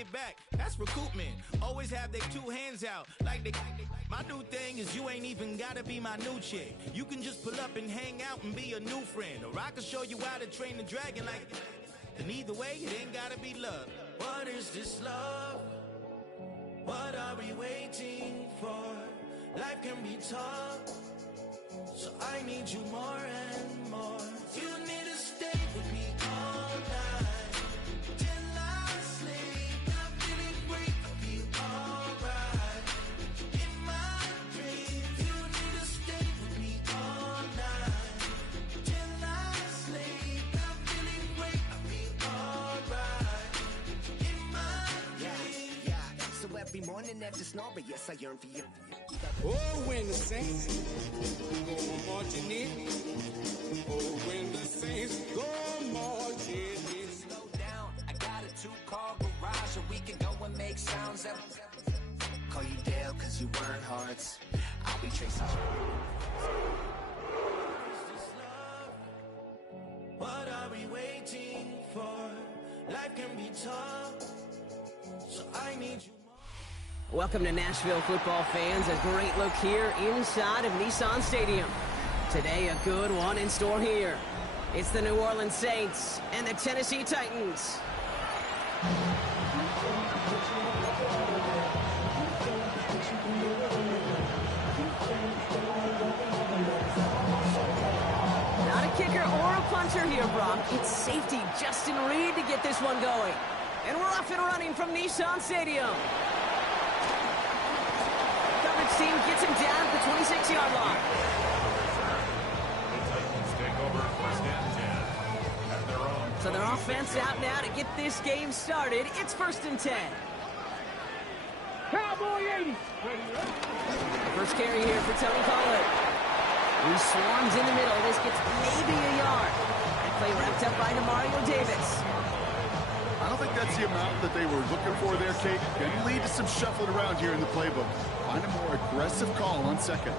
get back. That's recoupment. Always have their two hands out. Like they. My new thing is you ain't even gotta be my new chick. You can just pull up and hang out and be a new friend. Or I can show you how to train the dragon like. And either way, it ain't gotta be love. What is this love? What are we waiting for? Life can be tough, so I need you more and more. You need to stay with me all night till I sleep. I'm feeling great, I'll be alright. In my dreams, you need to stay with me all night till I sleep. I'm feeling great, I'll be alright. In my dreams. Yeah. So every morning after snoring, yes, I yearn for you. Oh, when the saints go marching in. Oh, when the saints go marching in. Slow down, I got a 2-car garage, and we can go and make sounds that call you Dale, cause you weren't hearts. I'll be tracing What are we waiting for? Life can be tough, so I need you. Welcome to Nashville football fans. A great look here inside of Nissan Stadium. Today, a good one in store here. It's the New Orleans Saints and the Tennessee Titans. Not a kicker or a puncher here, Brock. It's safety Justin Reed to get this one going. And we're off and running from Nissan Stadium. Team gets him down at the 26-yard line. The Titans take over first and 10 at their own. So their offense out now to get this game started. It's first and 10. Cowboy 80. First carry here for Tony Pollard. He swarms in the middle. This gets maybe a yard. That play wrapped up by Demario Davis. I don't think that's the amount that they were looking for there, Kate. Going to lead to some shuffling around here in the playbook. Find a more aggressive call on second.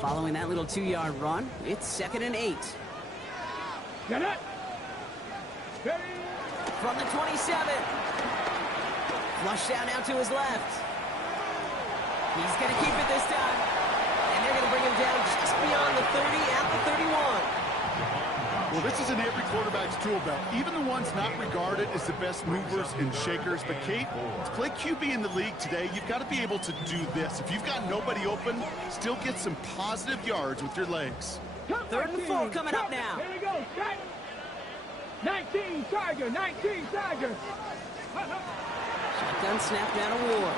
Following that little 2-yard run, it's 2nd and 8. Get it. From the 27. Flush down now to his left. He's going to keep it this time. And they're going to bring him down just beyond the 30 at the 31. Well, this is in every quarterback's tool belt. Even the ones not regarded as the best movers and shakers. But, Kate, to play QB in the league today, you've got to be able to do this. If you've got nobody open, still get some positive yards with your legs. 3rd and 4 coming up now. Here we go. 19 Tiger. 19 Tiger. Shotgun snap down to Ward.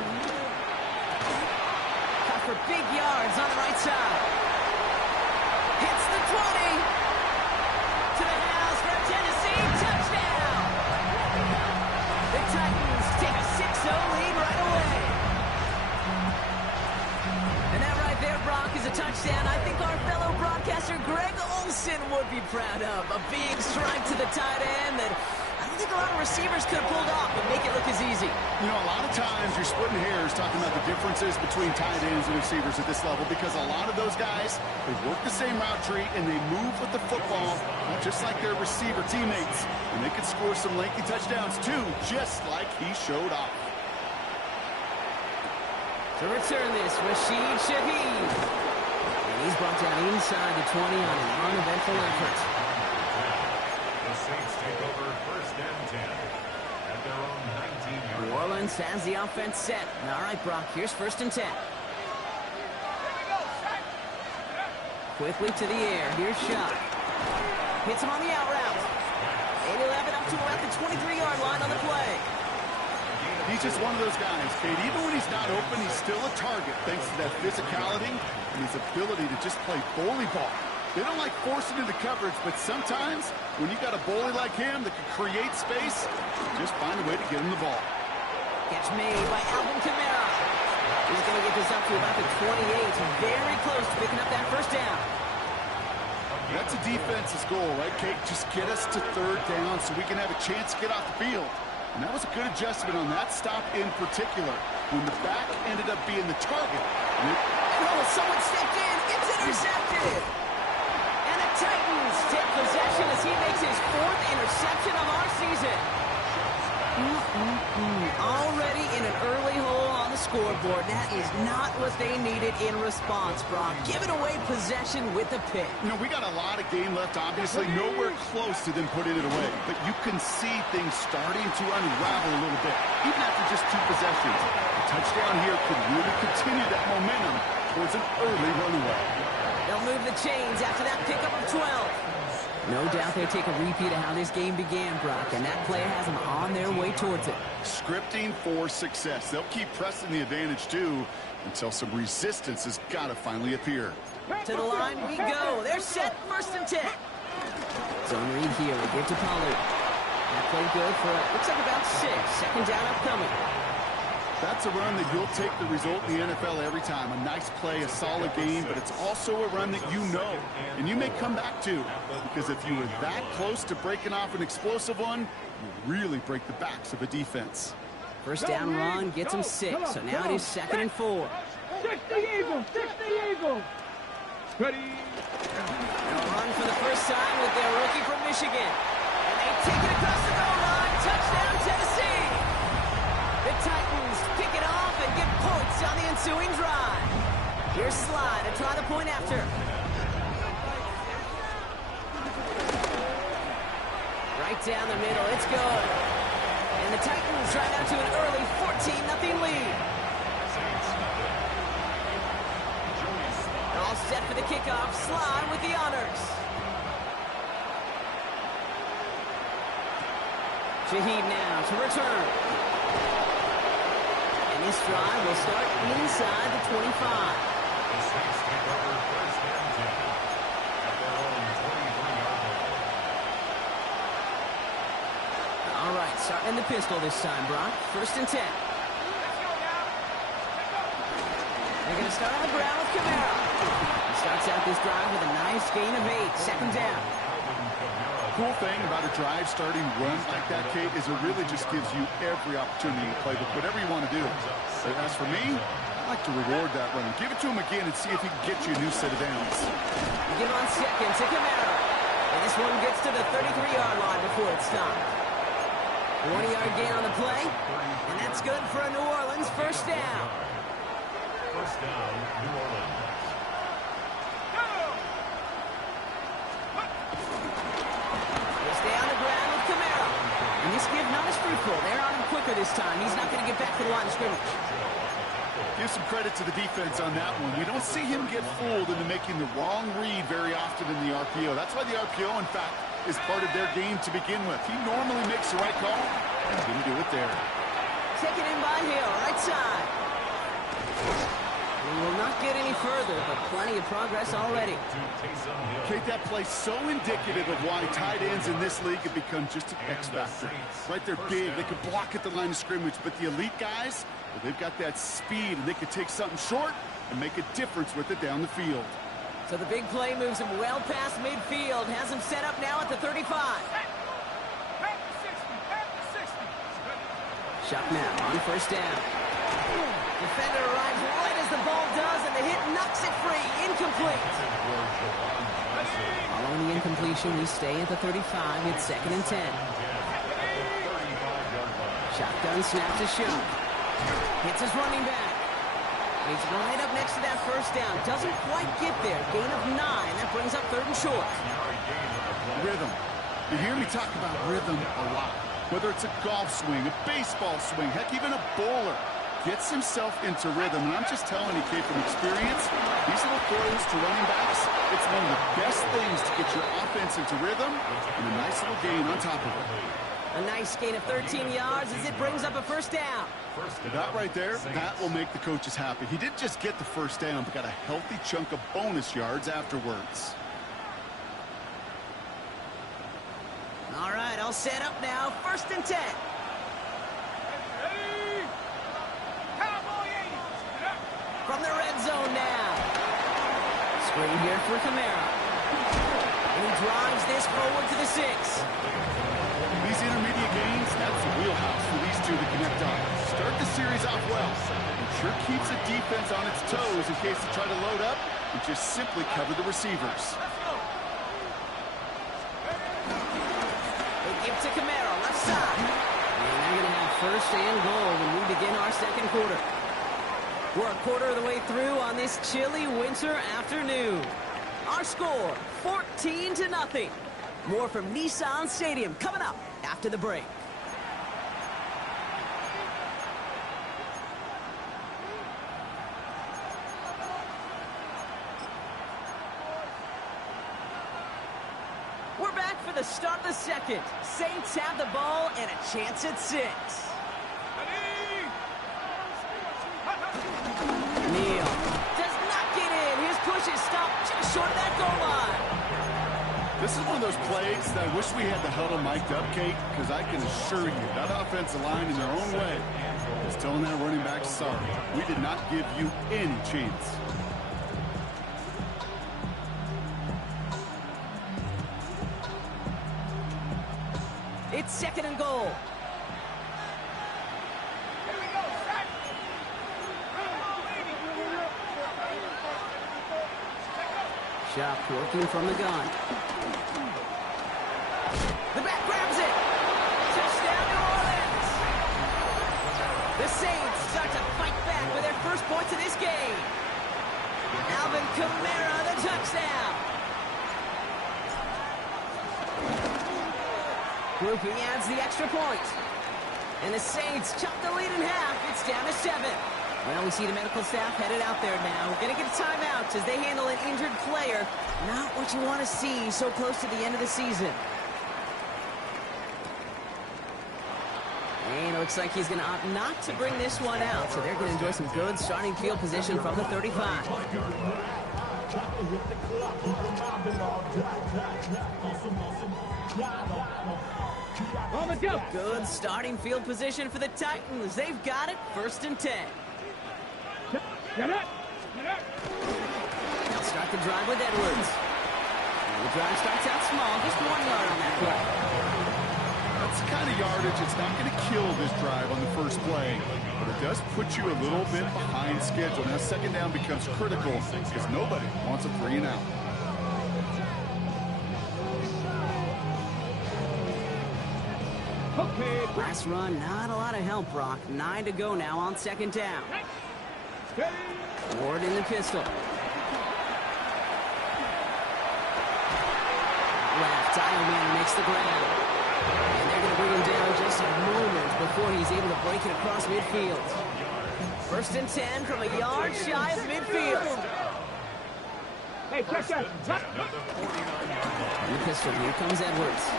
Cut for big yards on the right side. Hits the 20. To the house for a Tennessee touchdown. The Titans take a 6-0 lead right away. And that right there, Brock, is a touchdown I think our fellow broadcaster Greg Olsen would be proud of. A big strike to the tight end that I don't think a lot of receivers could have pulled off and make it look as easy. You know, a lot of times you're splitting hairs talking about the differences between tight ends and receivers at this level because a lot of those guys, they work the same route tree and they move with the football just like their receiver teammates. And they can score some lengthy touchdowns too, just like he showed off. To return this, Rashid Shaheed. And he's brought down inside the 20 on an uneventful effort. The Saints take over first and 10 at their own 19-yard. New Orleans has the offense set. All right, Brock, here's first and 10. Quickly to the air. Here's Shot. Hits him on the out route. 8-11 up to about the 23-yard line on the play. He's just one of those guys, Kate. Even when he's not open, he's still a target thanks to that physicality and his ability to just play bully ball. They don't like forcing into coverage, but sometimes when you got a bully like him that can create space, just find a way to get him the ball. Catch made by Alvin Kamara. He's going to get this up to about the 28. Very close to picking up that first down. That's a defense's goal, right, Kate? Just get us to 3rd down so we can have a chance to get off the field. And that was a good adjustment on that stop in particular when the back ended up being the target. Oh, someone stepped in. It's intercepted. And the Titans take possession as he interception of our season. Already in an early hole on the scoreboard. That is not what they needed in response, Brock. Giving away possession with the pick. You know, we got a lot of game left, obviously. Nowhere close to them putting it away. But you can see things starting to unravel a little bit, even after just 2 possessions. A touchdown here could really continue that momentum towards an early runaway. They'll move the chains after that pickup of 12. No doubt they'll take a repeat of how this game began, Brock, and that play has them on their way towards it. Scripting for success. They'll keep pressing the advantage, too, until some resistance has got to finally appear. To the line we go. They're set, 1st and 10. Zone read here. We give to Pollard. That play good for, looks like about 6. 2nd down upcoming. That's a run that you'll take the result in the NFL every time. A nice play, a solid game, but it's also a run that you know and you may come back to, because if you were that close to breaking off an explosive one, you really break the backs of a defense. 1st down run gets him 6, so now it is 2nd and 4. 60 Eagles, 60 Eagles. Ready. They'll run for the first time with their rookie from Michigan. And they take it across the goal line. Touchdown, Tennessee. The Titans pick it off and get points on the ensuing drive. Here's Sly to try the point after. Right down the middle, it's good. And the Titans drive out to an early 14-0 lead. All set for the kickoff. Sly with the honors. Shaheed now to return. And this drive will start inside the 25. The Saints take over 1st and 10 at their own 23-yard line. All right, starting in the pistol this time, Brock. 1st and 10. They're going to start on the ground with Kamara. He starts out this drive with a nice gain of 8. 2nd down. Cool thing about a drive starting run like that, Kate, is it really just gives you every opportunity to play with whatever you want to do. But as for me, I like to reward that run. Give it to him again and see if he can get you a new set of downs. You give on 2nd to Kamara. And this one gets to the 33-yard line before it's stopped. 20-yard gain on the play. And that's good for a New Orleans 1st down. 1st down, New Orleans. Stay on the ground with Kamara. And this give not as fruitful. They're on him quicker this time. He's not going to get back to the line of scrimmage. Give some credit to the defense on that one. We don't see him get fooled into making the wrong read very often in the RPO. That's why the RPO, in fact, is part of their game to begin with. He normally makes the right call, and didn't do it there. Taken in by Hill, right side. We will not get any further, but plenty of progress already. Kate, that play so indicative of why tight ends in this league have become just an X factor. Right, they're big, they can block at the line of scrimmage, but the elite guys, well, they've got that speed, and they can take something short and make a difference with it down the field. So the big play moves him well past midfield, has him set up now at the 35. Shot now on 1st down. Defender arrives right as the ball does, and the hit knocks it free. Incomplete. Following the incompletion, we stay at the 35. It's 2nd and 10. Shotgun snap to shoot. Hits his running back. He's right up next to that 1st down. Doesn't quite get there. Gain of 9. That brings up 3rd and short. Rhythm. You hear me talk about rhythm a lot. Whether it's a golf swing, a baseball swing, heck, even a bowler. Gets himself into rhythm, and I'm just telling you, Kate, from experience, these little throws to running backs, it's one of the best things to get your offense into rhythm, and a nice little gain on top of it. A nice gain of 13 yards as it brings up a 1st down. That right there, that will make the coaches happy. He didn't just get the 1st down, but got a healthy chunk of bonus yards afterwards. All right, all set up now. 1st and 10. From the red zone now. Screen here for Kamara. And he drives this forward to the 6. These intermediate gains, that's the wheelhouse for these two to connect on. Start the series off well. It sure keeps the defense on its toes in case they try to load up and just simply cover the receivers. They give to Camaro, left side. And they're going to have first and goal when we begin our second quarter. We're a quarter of the way through on this chilly winter afternoon. Our score, 14-0. More from Nissan Stadium coming up after the break. We're back for the start of the second. Saints have the ball and a chance at 6. Neal does not get in. His push is stopped just short of that goal line. This is one of those plays that I wish we had the huddle mic'd up, Kate, because I can assure you that offensive line in their own way is telling that running back, sorry, we did not give you any chance. It's second and goal. Shop working from the gun. The back grabs it. Touchdown, New Orleans. The Saints start to fight back with their first points of this game. Alvin Kamara, the touchdown. Groupie adds the extra point. And the Saints chop the lead in half. It's down to 7. Well, we see the medical staff headed out there now. We're going to get a timeout as they handle an injured player. Not what you want to see so close to the end of the season. And it looks like he's going to opt not to bring this one out. So they're going to enjoy some good starting field position from the 35. Good starting field position for the Titans. They've got it. First and 10. They'll start the drive with Edwards. The drive starts out small, just 1 yard on that play. That's the kind of yardage it's not going to kill this drive on the first play, but it does put you a little bit behind schedule. Now second down becomes critical because nobody wants a 3 and out. Last run, not a lot of help, Brock. 9 to go now on second down. Ward in the pistol. Left, Ironman makes the grab. And they're going to bring him down just a moment before he's able to break it across midfield. First and 10 from a yard shy of midfield. Hey, check that. In the pistol, here comes Edwards.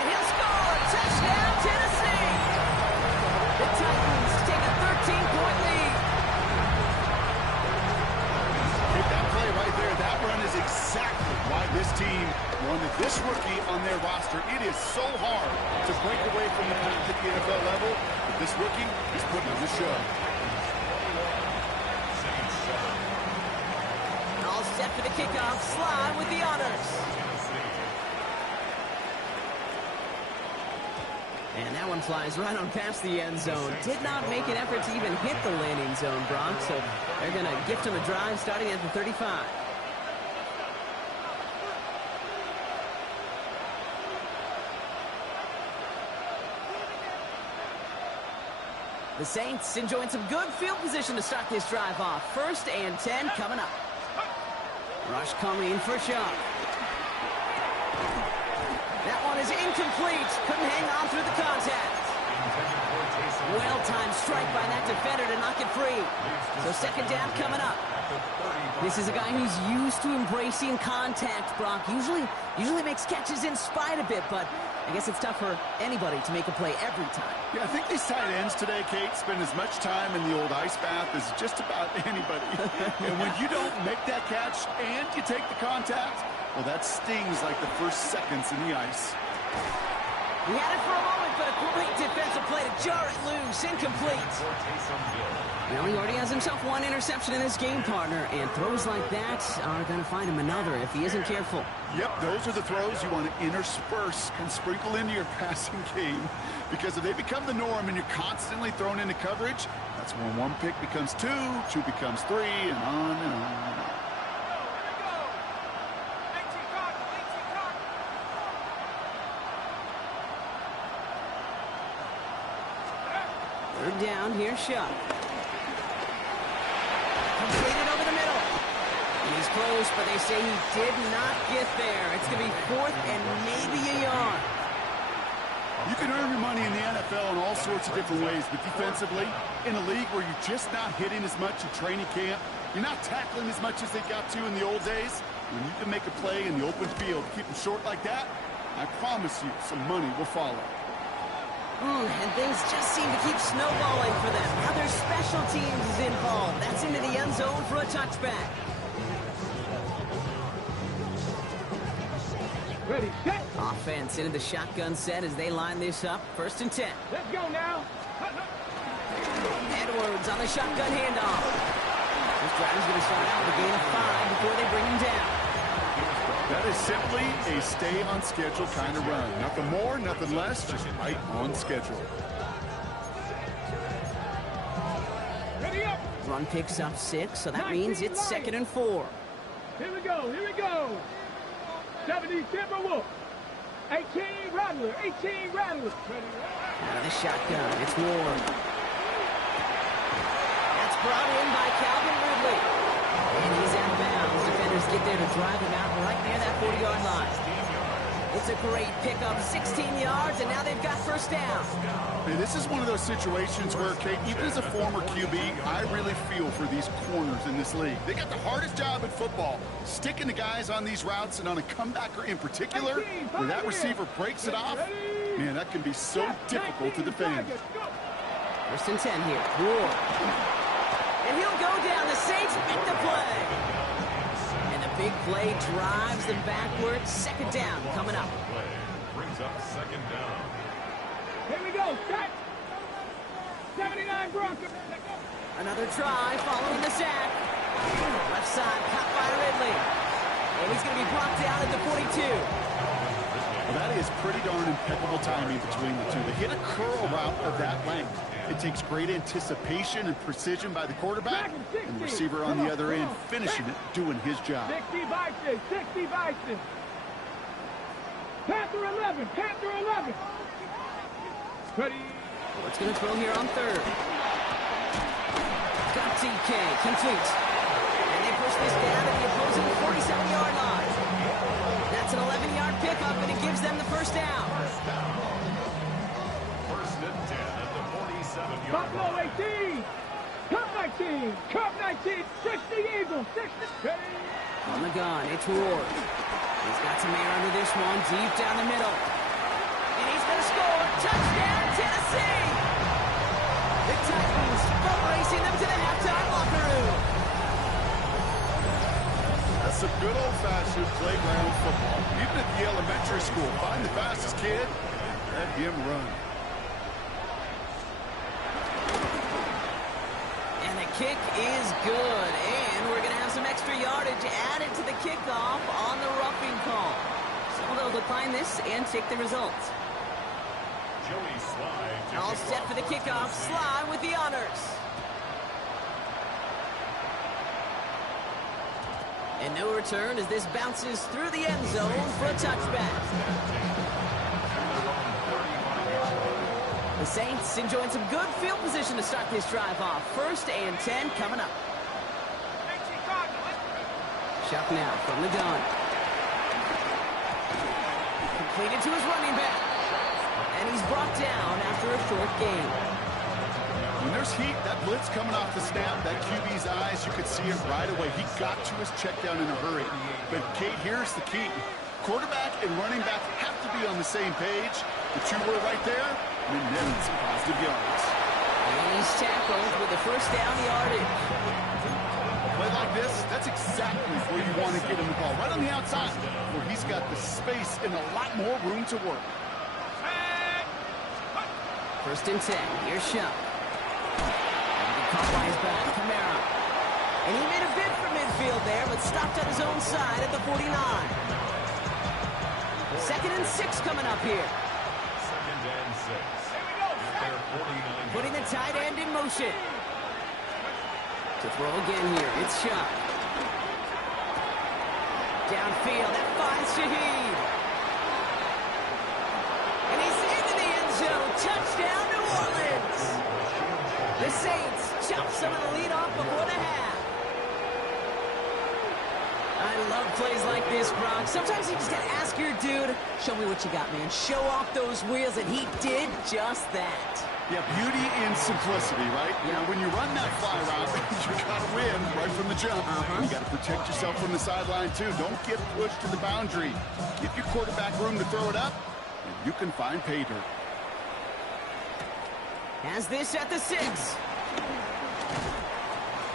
And he'll score! Touchdown, Tennessee! The Titans take a 13-point lead. Hit that play right there. That run is exactly why this team wanted this rookie on their roster. It is so hard to break away from the path at the NFL level, but this rookie is putting on the show. All set for the kickoff. Slide with the honors. And that one flies right on past the end zone. Did not make an effort to even hit the landing zone, Brock. So they're going to gift him a drive starting at the 35. The Saints enjoying some good field position to start this drive off. First and 10 coming up. Rush coming for Sharp. That one is incomplete. Couldn't hang on through the contact. Well-timed strike by that defender to knock it free. So second down coming up. This is a guy who's used to embracing contact, Brock. Usually makes catches in spite of it, but I guess it's tough for anybody to make a play every time. Yeah, I think these tight ends today, Kate, spend as much time in the old ice bath as just about anybody. And when you don't make that catch and you take the contact, well, that stings like the first seconds in the ice. He had it for a moment, but a great defensive play to jar it loose. Incomplete. Well, he already has himself one interception in this game, partner, and throws like that are going to find him another if he isn't careful. Yep, those are the throws you want to intersperse and sprinkle into your passing game, because if they become the norm and you're constantly thrown into coverage, that's when one pick becomes two becomes three, and on and on and on. down. Here's Shuck. Completed over the middle. He's close, but they say he did not get there. It's going to be 4th and maybe a yard. You can earn your money in the NFL in all sorts of different ways, but defensively, in a league where you're just not hitting as much in training camp, you're not tackling as much as they got to in the old days, when you can make a play in the open field, keep them short like that, I promise you some money will follow. And things just seem to keep snowballing for them. Now their special teams is involved. That's into the end zone for a touchback. Ready, set. Offense into the shotgun set as they line this up. 1st and 10. Let's go now. Edwards on the shotgun handoff. This driver's going to start out with a gain of 5 before they bring him down. That is simply a stay-on-schedule kind of run. Nothing more, nothing less, just right on schedule. Ready up. Run picks up 6, so that means it's 2nd and 4. Here we go. Here we go. 70 Timberwolf. 18 Rattler. 18 Rattler. Out of the shotgun, it's Ward. That's brought in by Calvin Ridley. And he's out of bounds. Defenders get there to drive him out right near that 40-yard line. It's a great pickup, 16 yards, and now they've got 1st down. And this is one of those situations where, Kate, even as a former QB, I really feel for these corners in this league. They got the hardest job in football, sticking the guys on these routes and on a comebacker in particular, where that receiver breaks it off. Man, that can be so difficult to defend. 1st and 10 here. Ward. And he'll go down. The Saints make the play. And the big play drives them backwards. 2nd down coming up. Brings up 2nd down. Here we go. Set. 79 Broncos. Another try following the sack. Left side caught by Ridley. And he's going to be brought down at the 42. Well, that is pretty darn impeccable timing between the two. To hit a curl route of that length, it takes great anticipation and precision by the quarterback, and the receiver on the other end finishing it, doing his job. 60 Bison. 60 Bison. Panther 11. Panther 11. Ready. What's going to throw here on 3rd? Got TK. Complete. And they push this down at the opposing 47-yard line. That's an 11-yard pickup, and it gives them the 1st down. 1st and 10 at the 47-yard Buffalo line. 18. Cup 19. Cup 19. 60 Eagles. 60. Ready. On the gun, it's Ward. He's got some air under this one, deep down the middle. And he's going to score. Touchdown, Tennessee! The Titans boat racing them to the halftime locker room. That's some good old-fashioned playground football. Even at the elementary school, find the fastest kid, let him run. And the kick is good. And we're going to have some extra yardage added to the kickoff on the roughing call. So they'll decline this and take the results. Joey Sly. All set for the kickoff. Sly with the honors. And no return as this bounces through the end zone for a touchback. The Saints enjoying some good field position to start this drive off. 1st and 10 coming up. Shuck now from the gun. Completed to his running back. And he's brought down after a short gain. When there's heat, that blitz coming off the snap, that QB's eyes, you could see it right away. He got to his check down in a hurry. But, Kate, here's the key. Quarterback and running back have to be on the same page. The two were right there, and it netted some positive yards. And he's tackled with the 1st down yardage. A play like this, that's exactly where you want to get him the ball. Right on the outside, where he's got the space and a lot more room to work. 1st and 10. Here's Shuck. And he caught by his back, Kamara. And he made a bid for midfield there, but stopped on his own side at the 49. 2nd and 6 coming up here. 2nd and 6. At their 49. Putting the tight end in motion. To throw again here, it's Shuck. Downfield, that finds Shaheed. And he's into the end zone. Touchdown, New Orleans. The Saints chop some of the lead off before the half. I love plays like this, Brock. Sometimes you just gotta ask your dude, show me what you got, man. Show off those wheels, and he did just that. Yeah, beauty and simplicity, right? You know, when you run that fly route, you gotta win right from the jump. You gotta protect yourself from the sideline, too. Don't get pushed to the boundary. Give your quarterback room to throw it up, and you can find pay dirt. Has this at the 6.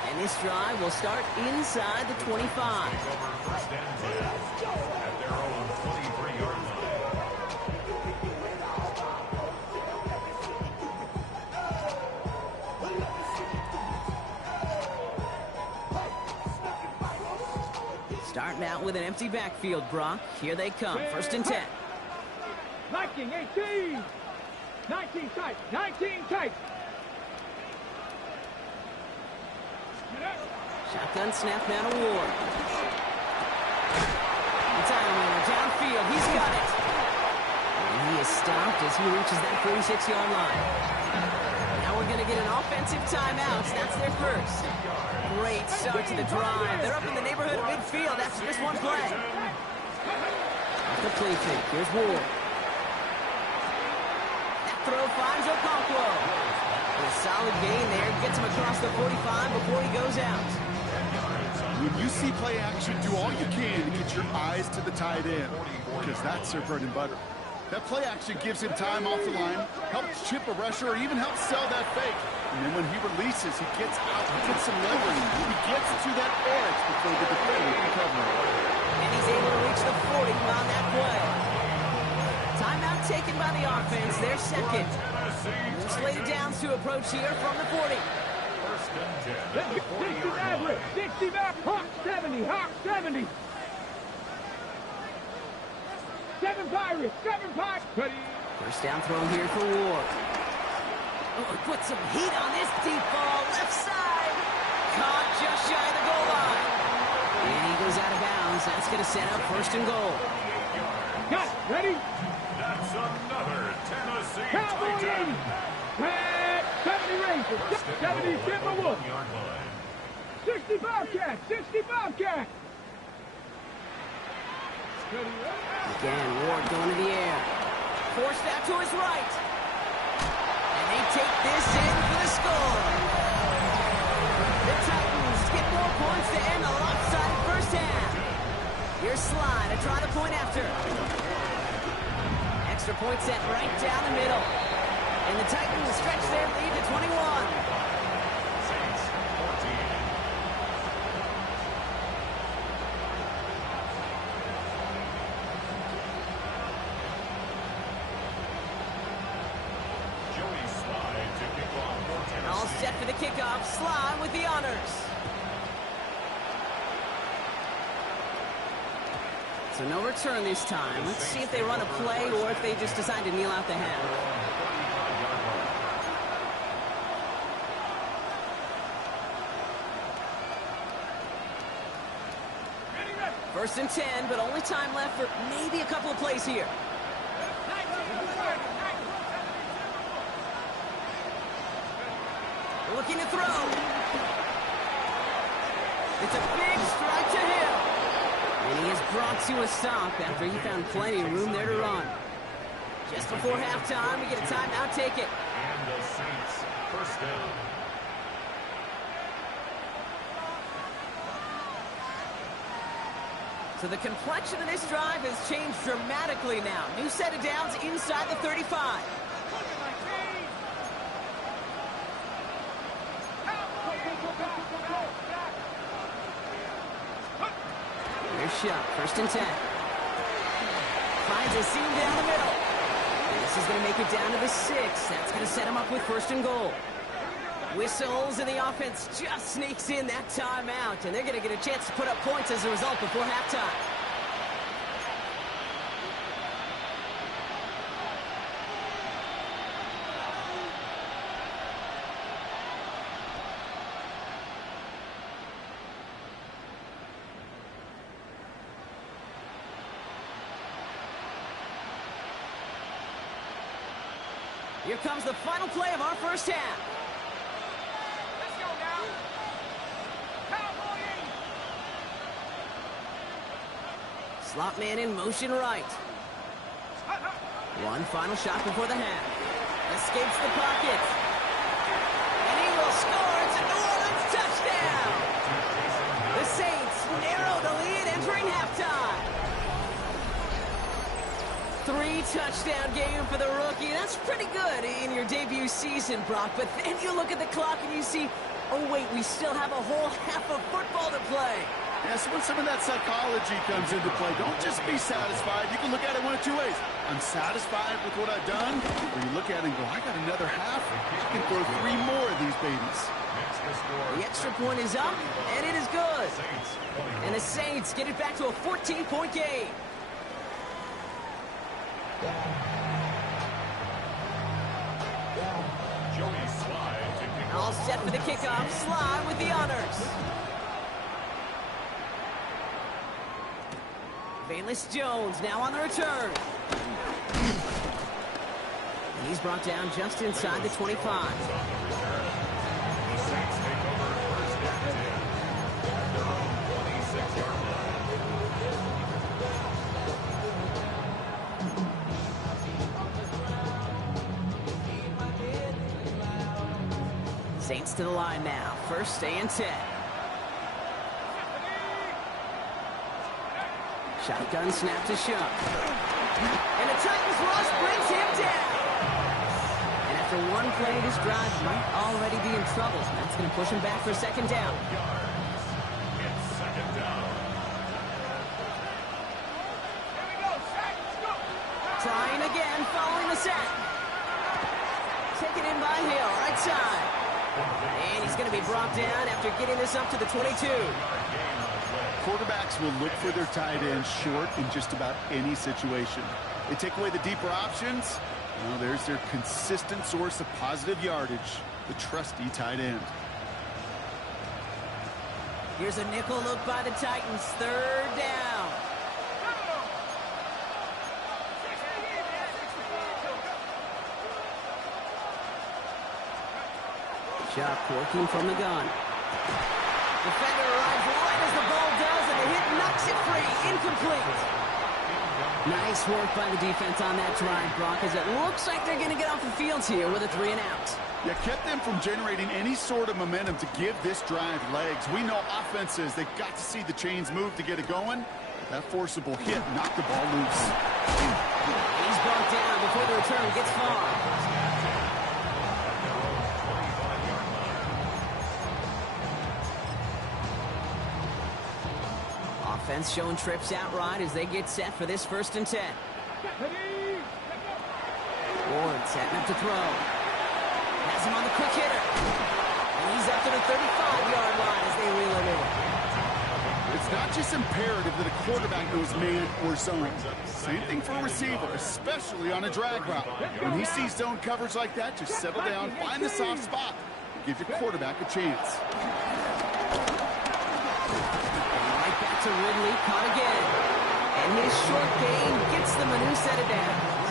And this drive will start inside the 25. Over first and 10 at their own 23-yard line. Starting out with an empty backfield, Brock. Here they come. First and 10. Viking 18. 19 tight. 19 tight. Shotgun snap now to Ward. Entitlement downfield. He's got it. And he is stopped as he reaches that 46-yard line. Now we're going to get an offensive timeout. That's their first. Great start to the drive. They're up in the neighborhood of midfield. That's just one play. The play fake. Here's Ward. That throw finds Okonkwo. A solid gain there. Gets him across the 45 before he goes out. When you see play action, do all you can to get your eyes to the tight end, because that's their bread and butter. That play action gives him time off the line, helps chip a rusher, or even helps sell that fake. And then when he releases, he gets out, he gets some leverage. He gets to that edge before the defender can cover him. And he's able to reach the 40 on that play. Timeout taken by the offense. Their second. Slated downs to approach here from the 40. First and 10 at the 60 40-yard line. average. 60 back. Hawk 70. Hawk 70. 7 Pirates. 7 Pirates. Ready. First down throw here for Ward. Oh, put some heat on this deep ball. Left side. Caught just shy of the goal line. And he goes out of bounds. That's going to set up first and goal. Got it. Ready. That's another Tennessee Cowboy Titan. 80. Red 70 Rangers. 70 Timberwolves. 60 Bobcats. 60 Bobcats. Again, Ward going to the air. Forced that to his right. And they take this in for the score. The Titans get more points to end the lopsided first half. Here's Sly to try the point after. Extra point set right down the middle. And the Titans stretch their lead to 21. Saints 14. Joey Sly to kick off for Tennessee. All set for the kickoff. Sly with the honors. So no return this time. Let's see if they run a play or if they just decide to kneel out the half. First and 10, but only time left for maybe a couple of plays here. Looking to throw. It's a big strike to him. And he is brought to a stop after he found plenty of room there to run. Just before halftime, we get a timeout, take it. And the Saints first down. So the complexion of this drive has changed dramatically now. New set of downs inside the 35. Here's Shuck, first and 10. Finds a seam down the middle. And this is going to make it down to the 6. That's going to set him up with first and goal. Whistles, and the offense just sneaks in that timeout, and they're going to get a chance to put up points as a result before halftime. Here comes the final play of our first half. Slot man in motion right. One final shot before the half. Escapes the pocket. And he will score. It's a New Orleans touchdown. The Saints narrow the lead entering halftime. 3-touchdown game for the rookie. That's pretty good in your debut season, Brock. But then you look at the clock and you see, oh wait, we still have a whole half of football to play. Yeah, so when some of that psychology comes into play, don't just be satisfied. You can look at it one of two ways. I'm satisfied with what I've done. Or you look at it and go, I got another half. I can throw 3 more of these babies. The extra point is up, and it is good. And the Saints get it back to a 14-point game. Joey Slye to kick All set for the kickoff. Slye with the honors. Bayless Jones now on the return. And he's brought down just inside the 25. The Saints take over first and 10 at their own 26-yard line. Saints to the line now. First and 10. Shotgun snap to Shough. And the Titans rush brings him down. And after one play, this drive might already be in trouble. That's going to push him back for second down. It's second down. Trying again, following the sack. Taken in by Hill, right side. And he's going to be brought down after getting this up to the 22. Quarterbacks will look for their tight end short in just about any situation. They take away the deeper options. Well, there's their consistent source of positive yardage, the trusty tight end. Here's a nickel look by the Titans. Third down. Shough working from the gun. Defender arrives right as the ball does, and the hit knocks it free. Incomplete. Nice work by the defense on that drive, Brock, as it looks like they're going to get off the field here with a 3-and-out. Yeah, kept them from generating any sort of momentum to give this drive legs. We know offenses, they've got to see the chains move to get it going. That forcible hit knocked the ball loose. He's brought down before the return gets far. Offense showing trips out right as they get set for this first and 10. Ward setting up to throw. Has him on the quick hitter. And he's up to the 35-yard line as they reel it in. It's not just imperative that a quarterback knows man or zone. Same thing for a receiver, especially on a drag route. When he sees zone coverage like that, just settle down, find the soft spot, give your quarterback a chance. To Ridley, caught again. And his short gain gets them a new set of downs.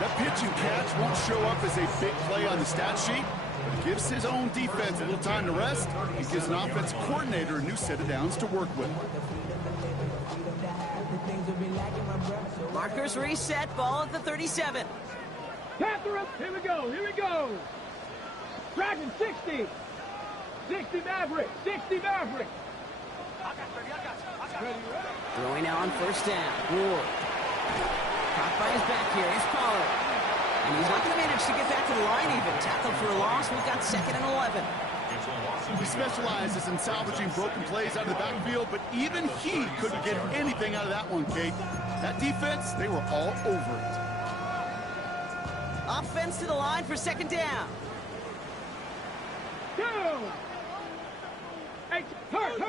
That pitch and catch won't show up as a big play on the stat sheet, but it gives his own defense a little time to rest. It gives an offensive coordinator a new set of downs to work with. Markers reset, ball at the 37. Panther, here we go, here we go. Dragon 60. 60 Maverick, 60 Maverick. Throwing now on first down. Ward. Caught by his back here. Here's Pollard. And he's not going to manage to get back to the line even. Tackled for a loss. We've got second and 11. He specializes in salvaging broken plays out of the backfield, but even he couldn't get anything out of that one, Kate. That defense, they were all over it. Offense to the line for second down. Go! Hey, hurt.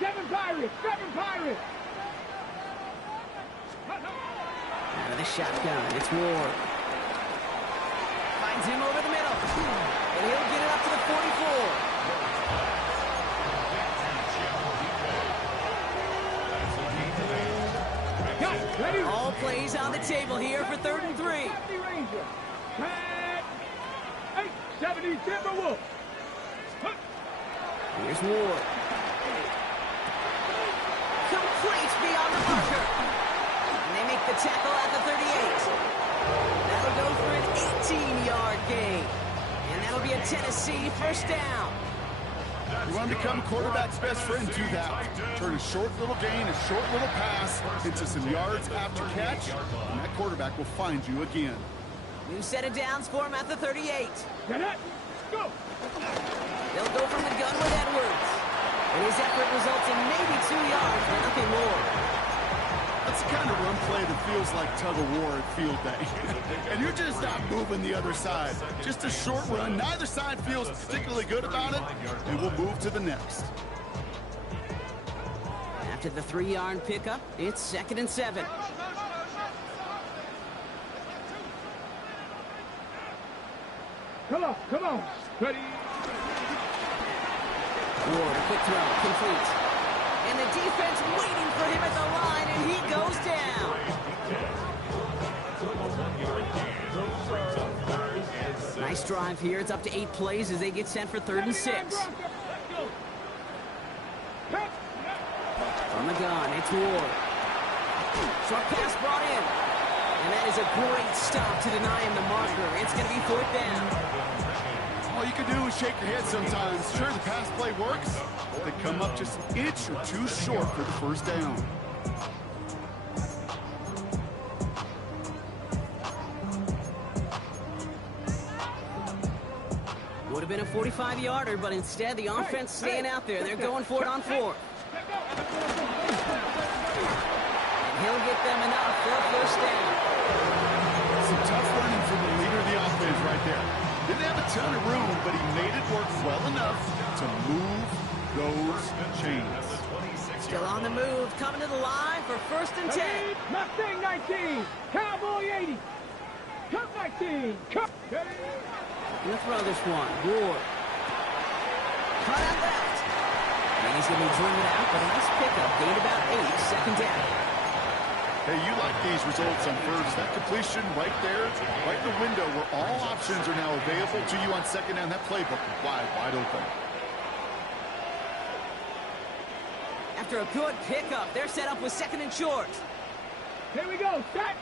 Seven Pirates. Out of the shotgun, it's Ward. Finds him over the middle. And he'll get it up to the 44. All plays on the table here for 3rd and 3. 70 Timberwolves. Here's Ward. Complete beyond the marker. And they make the tackle at the 38. That'll go for an 18-yard gain. And that'll be a Tennessee first down. You want to become quarterback's best friend, do that. Turn a short little gain, a short little pass into some yards after catch, and that quarterback will find you again. New set of downs for him at the 38. Get it. Go. They'll go from the gun with Edwards. And his effort results in maybe 2 yards, but nothing more. That's the kind of run play that feels like tug-of-war at field day. And you're just not moving the other side. Just a short run. Neither side feels particularly good about it, and we'll move to the next. After the 3-yard pickup, it's 2nd and 7. Come on, come on. Ready. Ward, a quick throw, complete. And the defense waiting for him at the line, and he goes down. Nice drive here. It's up to 8 plays as they get set for 3rd and 6. From the gun, it's Ward. Short pass brought in. And that is a great stop to deny him the marker. It's going to be 4th down. All you can do is shake your head sometimes. Sure, the pass play works, but they come up just an inch or two short for the first down. Would have been a 45-yarder, but instead the offense staying out there. They're going for it on 4th. And he'll get them enough for a first down. Some tough running from the leader of the offense right there. Didn't have a ton of room, but he made it work well enough to move those chains. Still on the move, coming to the line for 1st and 10. Mustang 19. Cowboy 80. Cup 19. Cup. Gonna throw this one. Ward. Cut out left. And he's gonna be dreaming out, but a nice pickup. Gained about 8, 2nd down. Hey, you like these results on first. That completion right there, right in the window where all options are now available to you on 2nd down. That playbook is wide open. After a good pickup, they're set up with 2nd and short. Here we go. Set.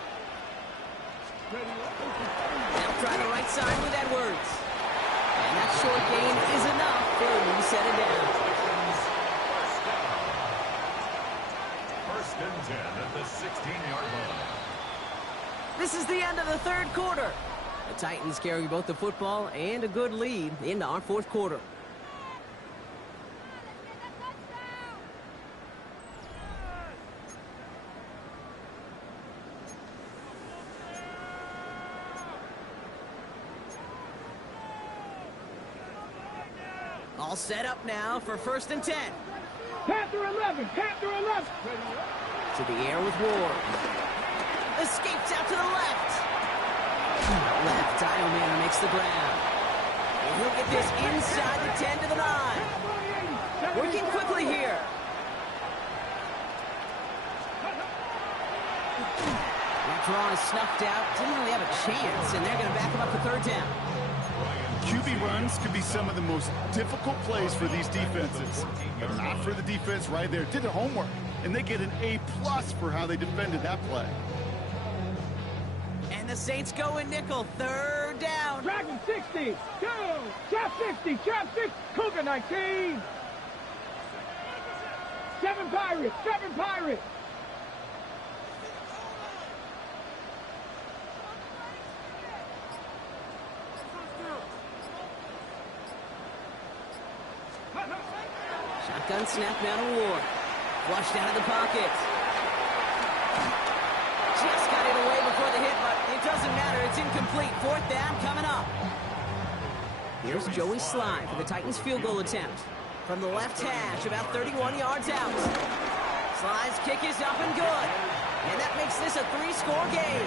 They'll try the right side with Edwards. And that short gain is enough for a new set of downs. 1st and 10 at the 16-yard line. This is the end of the 3rd quarter. The Titans carry both the football and a good lead into our 4th quarter. All set up now for 1st and 10. Panther 11. Panther 11. To the air with Ward. Escapes out to the left. Left, Dialman makes the grab. And he'll get this inside the 10 to the 9. Working quickly here. That draw is snuffed out. Didn't really have a chance, and they're going to back him up to 3rd down. QB runs could be some of the most difficult plays for these defenses, but not for the defense right there. Did their homework, and they get an A+ for how they defended that play. And the Saints go in nickel, 3rd down. Dragon 60. Go. Trap 60. Trap 60. Cougar 19. 7 Pirates. 7 Pirates. Shotgun snap now to Ward. Flushed out of the pocket. Just got it away before the hit, but it doesn't matter. It's incomplete. 4th down coming up. Here's Joey Slye for the Titans field goal attempt. From the left hash, about 31 yards out. Slye's kick is up and good. And that makes this a 3-score game.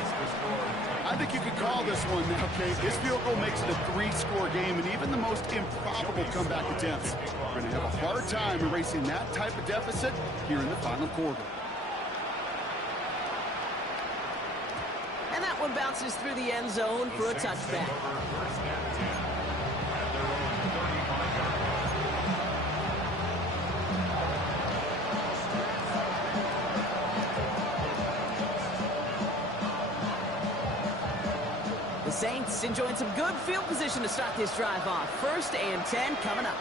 I think you could call this one now, Kate. This field goal makes it a 3-score game, and even the most improbable comeback attempts are going to have a hard time erasing that type of deficit here in the final quarter. And that one bounces through the end zone for a touchback. Saints enjoying some good field position to start this drive off. 1st and 10 coming up.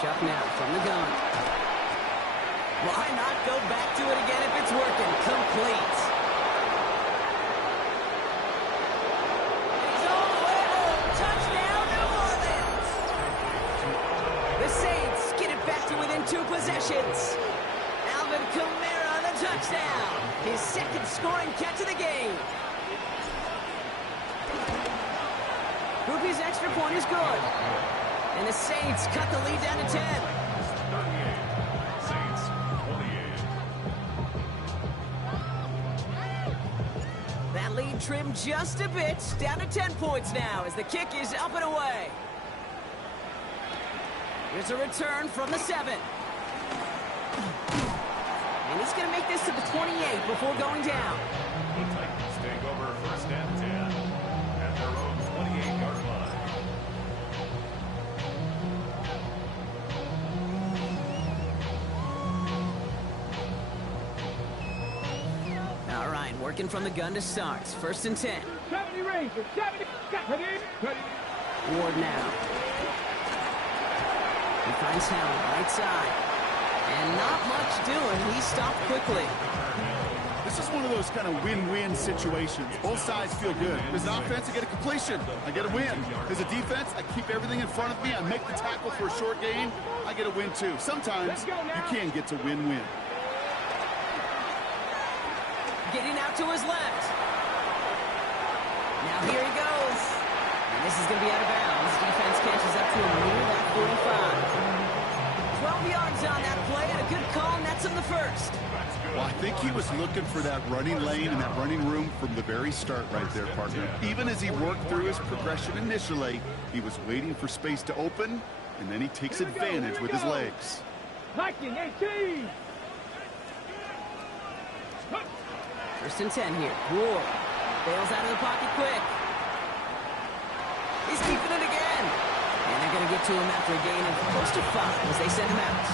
Chuck now from the gun. Why not go back to it again if it's working? Complete. He's all the way home. Touchdown, New Orleans. The Saints get it back to within 2 possessions. Alvin Kamara, the touchdown. His 2nd scoring catch of the game. Ruby's extra point is good. And the Saints cut the lead down to 10. 38. Saints 28. That lead trimmed just a bit, down to 10 points now as the kick is up and away. Here's a return from the 7. And he's going to make this to the 28 before going down. The Titans take over 1st and 10 at their own 28-yard line. All right, working from the gun to start. 1st and 10. 70 Rangers, 70. Ready. Ward now. He finds Howard, right side. And not much doing. He stopped quickly. This is one of those kind of win-win situations. Both sides feel good. As an offense, I get a completion. I get a win. As a defense, I keep everything in front of me. I make the tackle for a short gain. I get a win, too. Sometimes you can get to win-win. Getting out to his left. Now here he goes. And this is going to be out of bounds. Defense catches up to him near that 45. 12 yards on that play and a good call nets him the 1st. Well, I think he was looking for that running lane and that running room from the very start right there, partner. Even as he worked through his progression initially, he was waiting for space to open, and then he takes advantage with his legs. Viking 18. 1st and 10 here. Ward bails out of the pocket quick. He's keeping it again. And they're going to get to him after a gain of close to 5 as they send him out.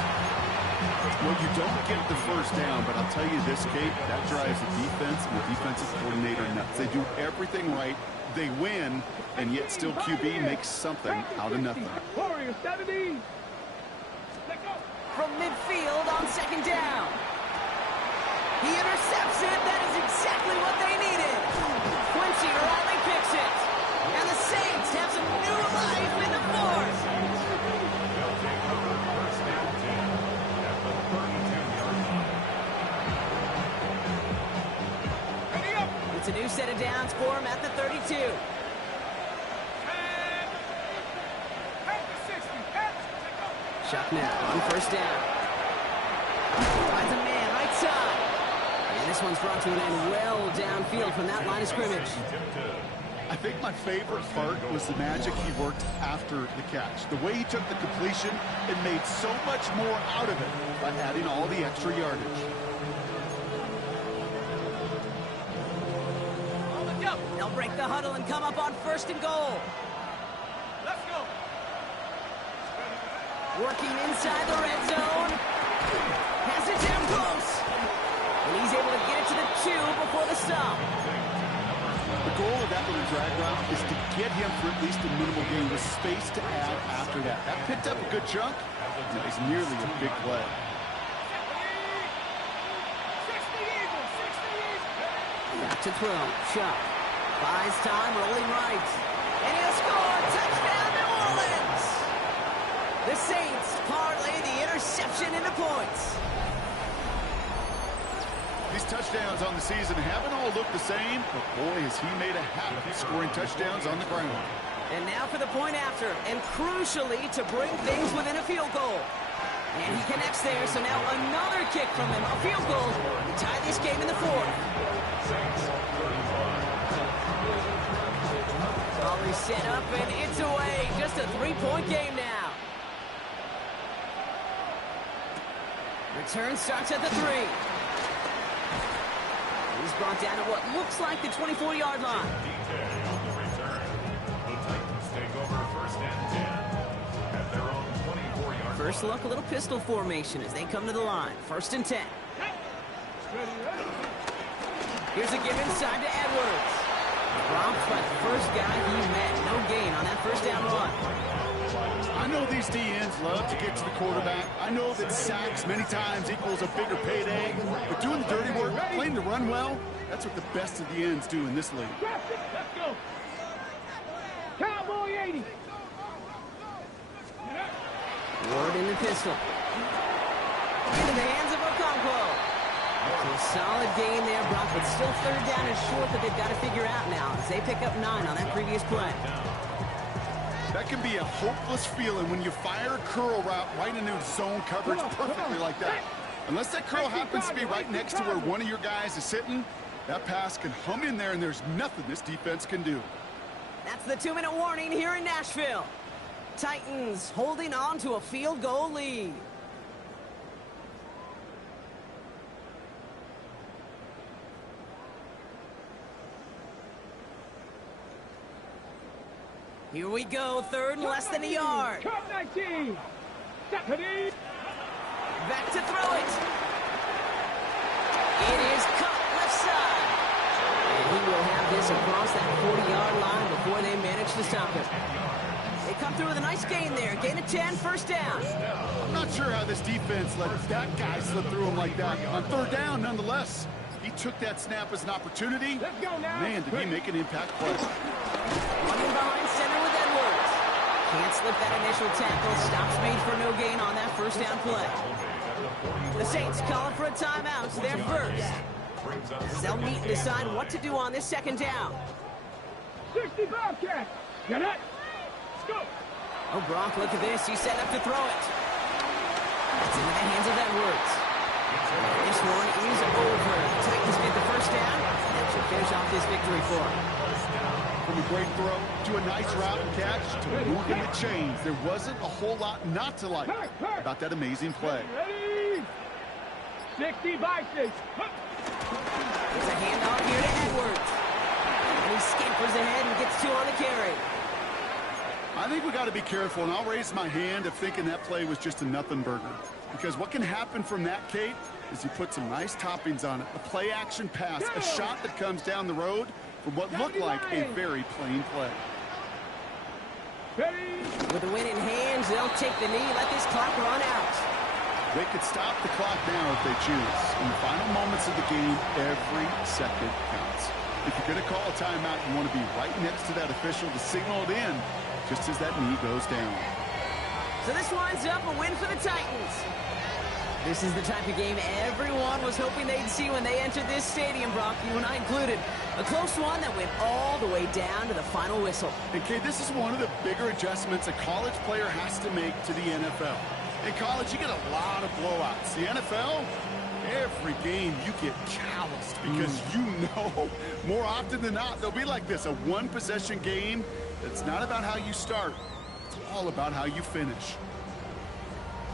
Well, you don't get the 1st down, but I'll tell you this, Kate, that drives the defense and the defensive coordinator nuts. They do everything right. They win, and yet still QB makes something out of nothing. Warriors 70. From midfield on 2nd down. He intercepts it. That is exactly what they needed. Quincy Riley picks it. And the Saints have some new life in the 4th. They'll take over 1st and 10 at the 32-yard line. It's a new set of downs for him at the 32. Chuck now on 1st down. Finds a man right side. And this one's brought to an end well downfield from that line of scrimmage. I think my favorite part was the magic he worked after the catch. The way he took the completion and made so much more out of it by adding all the extra yardage. They'll break the huddle and come up on 1st and goal. Let's go. Working inside the red zone. Has it down close. And he's able to get it to the 2 before the stop. The goal of that little drag route is to get him for at least a minimal gain with space to add after that. That picked up a good chunk, and it was nearly a big play. Back to throw. Chuck. Buys time, rolling right. And he'll score. Touchdown, New Orleans. The Saints parlay the interception into points. These touchdowns on the season haven't all looked the same, but boy, has he made a habit of scoring touchdowns on the ground. And now for the point after, and crucially to bring things within a field goal. And he connects there, so now another kick from him, a field goal, to tie this game in the 4th. Ball is set up, and it's away. Just a 3-point game now. Return starts at the 3. He's brought down at what looks like the 24-yard line. The Titans take over 1st and 10 at their own 24-yard line. First look, a little pistol formation as they come to the line. 1st and 10. Here's a give inside to Edwards. Dropped by the first guy he met. No gain on that first down run. I know these D-ends love to get to the quarterback. I know that sacks many times equals a bigger payday. But doing the dirty work, playing to run well, that's what the best of the ends do in this league. Let's go. Cowboy 80. Ward in the pistol. Into the hands of Okonkwo. So a solid gain there, Brock, but still third down is short that they've got to figure out now as they pick up 9 on that previous play. That can be a hopeless feeling when you fire a curl route right into zone coverage perfectly like that. Unless that curl happens to be right next to where one of your guys is sitting, that pass can hum in there and there's nothing this defense can do. That's the 2-minute warning here in Nashville. Titans holding on to a field goal lead. Here we go, third and less than a yard. Cup 19. Stephanie. Back to throw it. It is cut left side. And he will have this across that 40-yard line before they manage to stop it. They come through with a nice gain there. Gain of 10, first down. I'm not sure how this defense let that guy slip through him like that. On third down, nonetheless. He took that snap as an opportunity. Let's go now. Man, did he make an impact play. Running behind center with Edwards. Can't slip that initial tackle. Stops made for no gain on that first down play. The Saints calling for a timeout. It's their first. They'll meet and decide what to do on this second down. 60 Bobcats. Get it. Let's go. Oh, Brock, look at this. He's set up to throw it. It's into the hands of Edwards. This one is over. Titans get the first down. That should finish off this victory for them. From a great throw to a nice route and catch to moving the chains, there wasn't a whole lot not to like about that amazing play. Ready. 60 by 6. It's a handoff here to Edwards. And he scampers ahead and gets 2 on the carry. I think we got to be careful, and I'll raise my hand of thinking that play was just a nothing burger. Because what can happen from that, Kate, is you put some nice toppings on it. A play-action pass, a shot that comes down the road from what looked like a very plain play. Ready. With the win in hands, they'll take the knee, let this clock run out. They could stop the clock now if they choose. In the final moments of the game, every second counts. If you're going to call a timeout, you want to be right next to that official to signal it in just as that knee goes down. So this winds up a win for the Titans. This is the type of game everyone was hoping they'd see when they entered this stadium, Brock, you and I included. A close one that went all the way down to the final whistle. And, Kate, this is one of the bigger adjustments a college player has to make to the NFL. In college, you get a lot of blowouts. The NFL, every game you get calloused because you know more often than not they'll be like this, a one-possession game. It's not about how you start. It's all about how you finish.